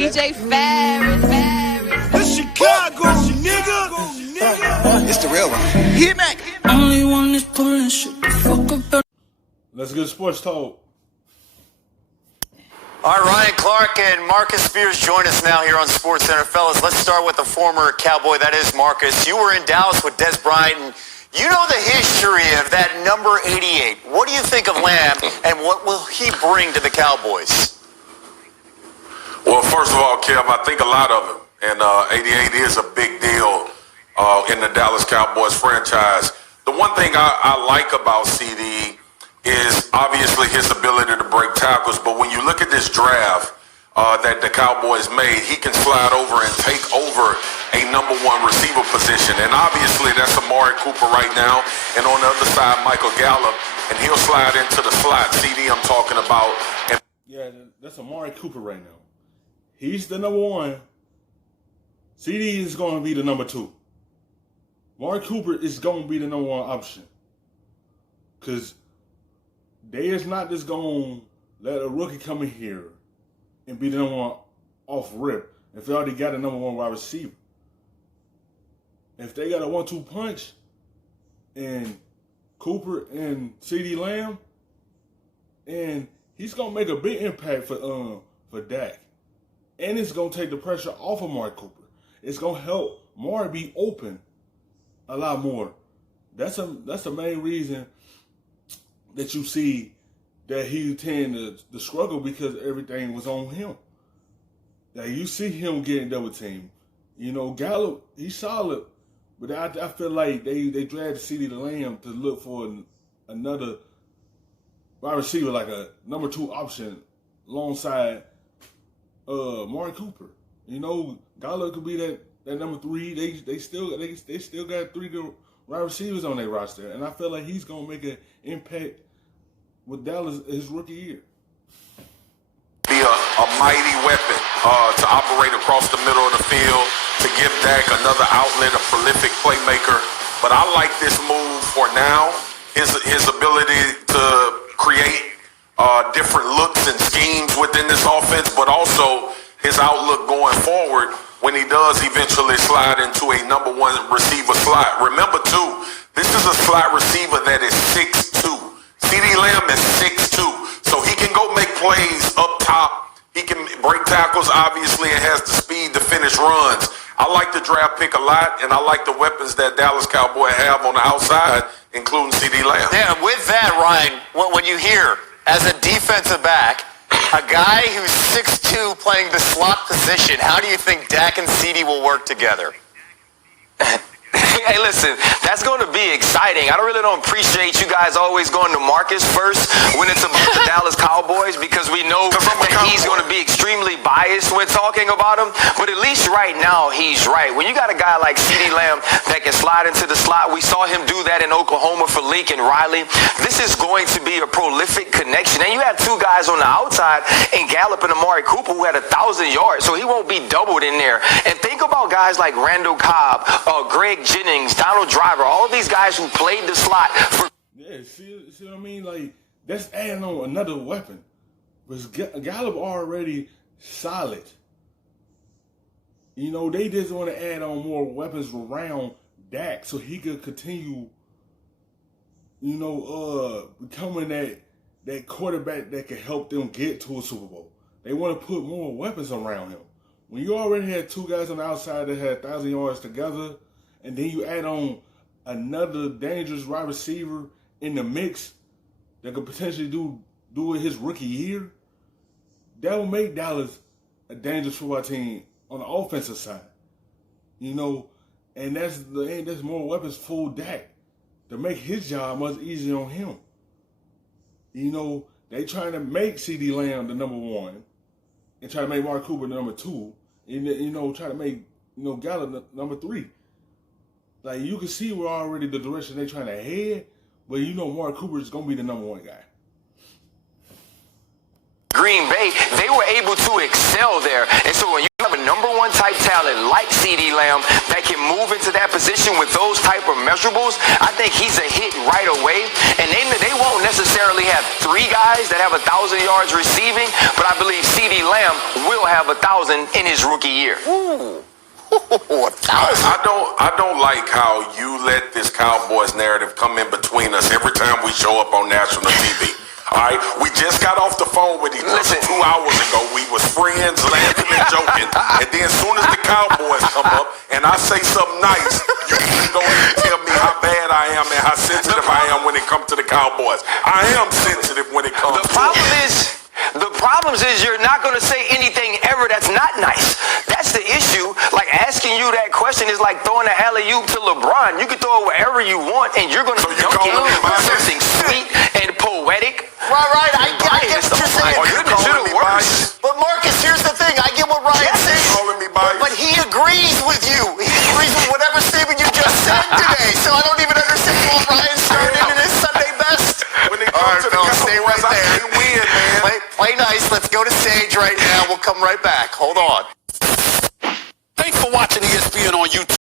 DJ Ferris. The Chicago, nigga. It's the real one. Hit me. Only one is pulling shit the fuck up. Let's get sports talk. All right, Ryan Clark and Marcus Spears join us now here on SportsCenter. Fellas, let's start with the former Cowboy, that is Marcus. You were in Dallas with Des Bryant, and you know the history of that number 88. What do you think of Lamb, and what will he bring to the Cowboys? Well, first of all, Kev, I think a lot of him. And 88 is a big deal in the Dallas Cowboys franchise. The one thing I like about CeeDee is obviously his ability to break tackles. But when you look at this draft that the Cowboys made, he can slide over and take over a number one receiver position. And obviously that's Amari Cooper right now. And on the other side, Michael Gallup. And he'll slide into the slot. CeeDee I'm talking about. And yeah, that's Amari Cooper right now. He's the number one. CeeDee is going to be the number two. Amari Cooper is going to be the number one option. Because they is not just going to let a rookie come in here and be the number one off rip if they already got a number one wide receiver. If they got a 1-2 punch and Cooper and CeeDee Lamb, and he's going to make a big impact for Dak. And it's going to take the pressure off of Amari Cooper. It's going to help Amari be open a lot more. That's the main reason that you see that he tend to struggle, because everything was on him. Now you see him getting double teamed. You know, Gallup, he's solid, but I feel like they dragged CeeDee Lamb to look for another wide receiver, like a number two option alongside Amari Cooper. You know, Gallup could be that number three. They still got three good wide receivers on their roster, and I feel like he's gonna make an impact with Dallas his rookie year. Be a mighty weapon to operate across the middle of the field, to give Dak another outlet, a prolific playmaker. But I like this move for now. His ability to create different looks and schemes within this offense, but also his outlook going forward when he does eventually slide into a number one receiver slot. Remember, too, this is a slot receiver that is 6'2". CeeDee Lamb is 6'2", so he can go make plays up top. He can break tackles, obviously, and has the speed to finish runs. I like the draft pick a lot, and I like the weapons that Dallas Cowboys have on the outside, including CeeDee Lamb. Yeah, with that, Ryan, when you hear, as a defensive back, a guy who's 6'2", playing the slot position, how do you think Dak and CeeDee will work together? Hey, listen, that's going to be exciting. I really don't appreciate you guys always going to Marcus first when it's about the Dallas Cowboys, because we know that he's going to be extremely biased when talking about him. But at least right now, he's right. When you got a guy like CeeDee Lamb that can slide into the slot, we saw him do that in Oklahoma for Lincoln Riley. This is going to be a prolific connection. And you have two guys on the outside in Gallup and Amari Cooper who had 1,000 yards, so he won't be doubled in there. And think about guys like Randall Cobb, Greg Jennings, Donald Driver, all of these guys who played the slot for. Yeah, see what I mean? Like, that's adding on another weapon. Because Gallup already solid. You know, they just want to add on more weapons around Dak so he could continue, you know, becoming that quarterback that can help them get to a Super Bowl. They want to put more weapons around him. When you already had two guys on the outside that had 1,000 yards together, and then you add on another dangerous wide receiver in the mix that could potentially do it his rookie year, that will make Dallas a dangerous football team on the offensive side. You know, and that's more weapons for Dak to make his job much easier on him. You know, they trying to make CeeDee Lamb the number one and try to make Amari Cooper the number two, and, you know, try to make, you know, Gallup the number three. Like, you can see we're already the direction they're trying to head, but you know Amari Cooper is going to be the number one guy. Green Bay, they were able to excel there. And so when you have a number one type talent like CeeDee Lamb that can move into that position with those type of measurables, I think he's a hit right away. And they won't necessarily have 3 guys that have 1,000 yards receiving, but I believe CeeDee Lamb will have 1,000 in his rookie year. Ooh. I don't like how you let this Cowboys narrative come in between us every time we show up on national TV. All right, we just got off the phone with each other 2 hours ago. We was friends, laughing and joking, and then as soon as the Cowboys come up and I say something nice, you can go ahead and tell me how bad I am and how sensitive I am when it comes to the Cowboys. I am sensitive when it comes to it. The problem is you're not going to say anything ever that's not nice. That's the issue. Like, asking you that question is like throwing an alley-oop to LeBron. You can throw it wherever you want, and you're going to dunk it with something sweet and poetic. Right. I get what you're saying. But Marcus, here's the thing. I get what Ryan's saying. But he agrees with you. He agrees with whatever statement you just said today. So I don't even understand what Ryan's started in his Sunday best. When it comes to the Cowboys, stay right there. I can't win, man. Play nice. Let's go to Sage right now. We'll come right back. Hold on. Thanks for watching ESPN on YouTube.